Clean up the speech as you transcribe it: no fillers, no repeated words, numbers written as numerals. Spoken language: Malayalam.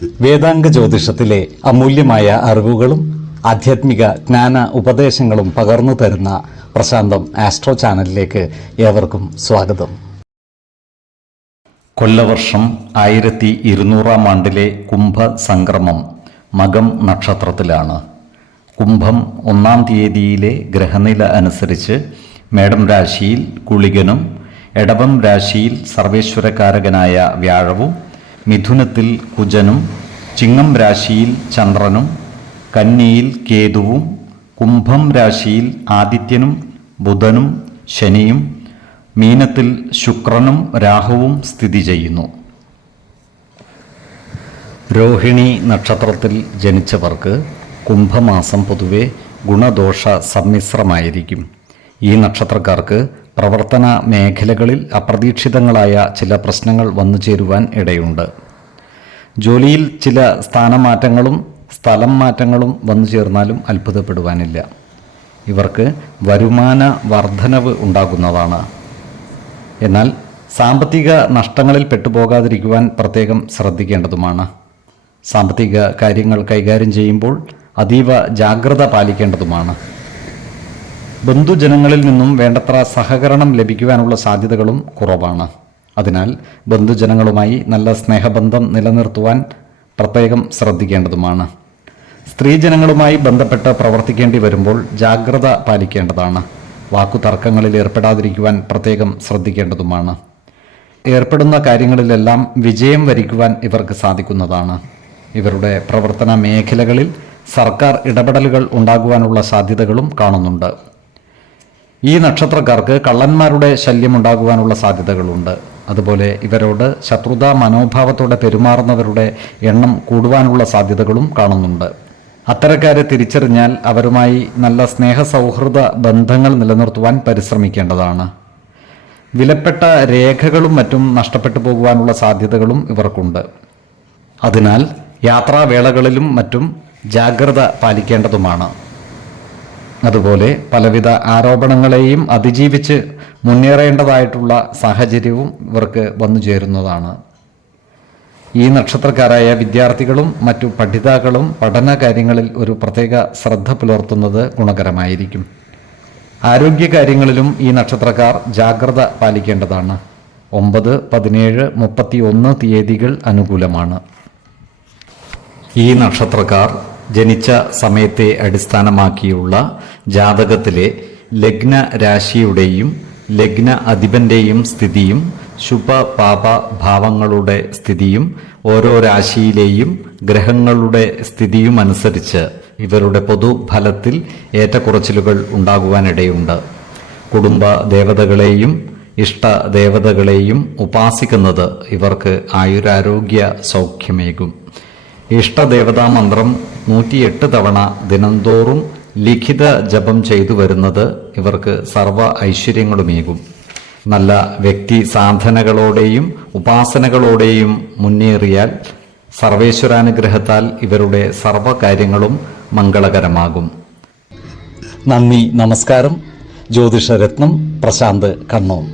വേദാംഗ ജ്യോതിഷത്തിലെ അമൂല്യമായ അറിവുകളും ആധ്യാത്മിക ജ്ഞാന ഉപദേശങ്ങളും പകർന്നു തരുന്ന പ്രശാന്തം ആസ്ട്രോ ചാനലിലേക്ക് ഏവർക്കും സ്വാഗതം. കൊല്ലവർഷം 1200 ആണ്ടിലെ കുംഭസംക്രമം മകം നക്ഷത്രത്തിലാണ്. കുംഭം 1-ാം തീയതിയിലെ ഗ്രഹനില അനുസരിച്ച് മേടം രാശിയിൽ കുളികനും, എടവം രാശിയിൽ സർവേശ്വരകാരകനായ വ്യാഴവും, മിഥുനത്തിൽ കുജനും, ചിങ്ങം രാശിയിൽ ചന്ദ്രനും, കന്നിയിൽ കേതുവും, കുംഭം രാശിയിൽ ആദിത്യനും ബുധനും ശനിയും, മീനത്തിൽ ശുക്രനും രാഹുവും സ്ഥിതി ചെയ്യുന്നു. രോഹിണി നക്ഷത്രത്തിൽ ജനിച്ചവർക്ക് കുംഭമാസം പൊതുവെ ഗുണദോഷ സമ്മിശ്രമായിരിക്കും. ഈ നക്ഷത്രക്കാർക്ക് പ്രവർത്തന മേഖലകളിൽ അപ്രതീക്ഷിതങ്ങളായ ചില പ്രശ്നങ്ങൾ വന്നു ചേരുവാൻ ഇടയുണ്ട്. ജോലിയിൽ ചില സ്ഥാനമാറ്റങ്ങളും സ്ഥലം മാറ്റങ്ങളും വന്നു ചേർന്നാലും അത്ഭുതപ്പെടുവാനില്ല. ഇവർക്ക് വരുമാന വർധനവ് ഉണ്ടാകുന്നതാണ്. എന്നാൽ സാമ്പത്തിക നഷ്ടങ്ങളിൽ പെട്ടുപോകാതിരിക്കുവാൻ പ്രത്യേകം ശ്രദ്ധിക്കേണ്ടതുമാണ്. സാമ്പത്തിക കാര്യങ്ങൾ കൈകാര്യം ചെയ്യുമ്പോൾ അതീവ ജാഗ്രത പാലിക്കേണ്ടതുമാണ്. ബന്ധുജനങ്ങളിൽ നിന്നും വേണ്ടത്ര സഹകരണം ലഭിക്കുവാനുള്ള സാധ്യതകളും കുറവാണ്. അതിനാൽ ബന്ധുജനങ്ങളുമായി നല്ല സ്നേഹബന്ധം നിലനിർത്തുവാൻ പ്രത്യേകം ശ്രദ്ധിക്കേണ്ടതുമാണ്. സ്ത്രീജനങ്ങളുമായി ബന്ധപ്പെട്ട് പ്രവർത്തിക്കേണ്ടി വരുമ്പോൾ ജാഗ്രത പാലിക്കേണ്ടതാണ്. വാക്കുതർക്കങ്ങളിൽ ഏർപ്പെടാതിരിക്കുവാൻ പ്രത്യേകം ശ്രദ്ധിക്കേണ്ടതുമാണ്. ഏർപ്പെടുന്ന കാര്യങ്ങളിലെല്ലാം വിജയം വരിക്കുവാൻ ഇവർക്ക് സാധിക്കുന്നതാണ്. ഇവരുടെ പ്രവർത്തന മേഖലകളിൽ സർക്കാർ ഇടപെടലുകൾ ഉണ്ടാകുവാനുള്ള സാധ്യതകളും കാണുന്നുണ്ട്. ഈ നക്ഷത്രക്കാർക്ക് കള്ളന്മാരുടെ ശല്യമുണ്ടാകുവാനുള്ള സാധ്യതകളുണ്ട്. അതുപോലെ ഇവരോട് ശത്രുതാ മനോഭാവത്തോടെ പെരുമാറുന്നവരുടെ എണ്ണം കൂടുവാനുള്ള സാധ്യതകളും കാണുന്നുണ്ട്. അത്തരക്കാരെ തിരിച്ചറിഞ്ഞാൽ അവരുമായി നല്ല സ്നേഹസൗഹൃദ ബന്ധങ്ങൾ നിലനിർത്തുവാൻ പരിശ്രമിക്കേണ്ടതാണ്. വിലപ്പെട്ട രേഖകളും മറ്റും നഷ്ടപ്പെട്ടു പോകുവാനുള്ള സാധ്യതകളും ഇവർക്കുണ്ട്. അതിനാൽ യാത്രാവേളകളിലും മറ്റും ജാഗ്രത പാലിക്കേണ്ടതുമാണ്. അതുപോലെ പലവിധ ആരോപണങ്ങളെയും അതിജീവിച്ച് മുന്നേറേണ്ടതായിട്ടുള്ള സാഹചര്യവും ഇവർക്ക് വന്നു ചേരുന്നതാണ്. ഈ നക്ഷത്രക്കാരായ വിദ്യാർത്ഥികളും മറ്റു പഠിതാക്കളും പഠന കാര്യങ്ങളിൽ ഒരു പ്രത്യേക ശ്രദ്ധ പുലർത്തുന്നത് ഗുണകരമായിരിക്കും. ആരോഗ്യകാര്യങ്ങളിലും ഈ നക്ഷത്രക്കാർ ജാഗ്രത പാലിക്കേണ്ടതാണ്. 9, 17, 31 തീയതികൾ അനുകൂലമാണ്. ഈ നക്ഷത്രക്കാർ ജനിച്ച സമയത്തെ അടിസ്ഥാനമാക്കിയുള്ള ജാതകത്തിലെ ലഗ്ന രാശിയുടെയും ലഗ്ന അധിപന്റെയും സ്ഥിതിയും ശുഭ പാപ ഭാവങ്ങളുടെ സ്ഥിതിയും ഓരോ രാശിയിലെയും ഗ്രഹങ്ങളുടെ സ്ഥിതിയും അനുസരിച്ച് ഇവരുടെ പൊതുഫലത്തിൽ ഏറ്റക്കുറച്ചിലുകൾ ഉണ്ടാകുവാനിടയുണ്ട്. കുടുംബ ദേവതകളെയും ഇഷ്ട ദേവതകളെയും ഉപാസിക്കുന്നത് ഇവർക്ക് ആയുരാരോഗ്യ സൗഖ്യമേകും. ഇഷ്ടദേവതാ മന്ത്രം 108 തവണ ദിനംതോറും ലിഖിത ജപം ചെയ്തു വരുന്നത് ഇവർക്ക് സർവ ഐശ്വര്യങ്ങളുമേകും. നല്ല വ്യക്തി സാധനകളോടെയും ഉപാസനകളോടെയും മുന്നേറിയാൽ സർവേശ്വരാനുഗ്രഹത്താൽ ഇവരുടെ സർവകാര്യങ്ങളും മംഗളകരമാകും. നന്ദി, നമസ്കാരം. ജ്യോതിഷരത്നം പ്രശാന്ത് കണ്ണൂർ.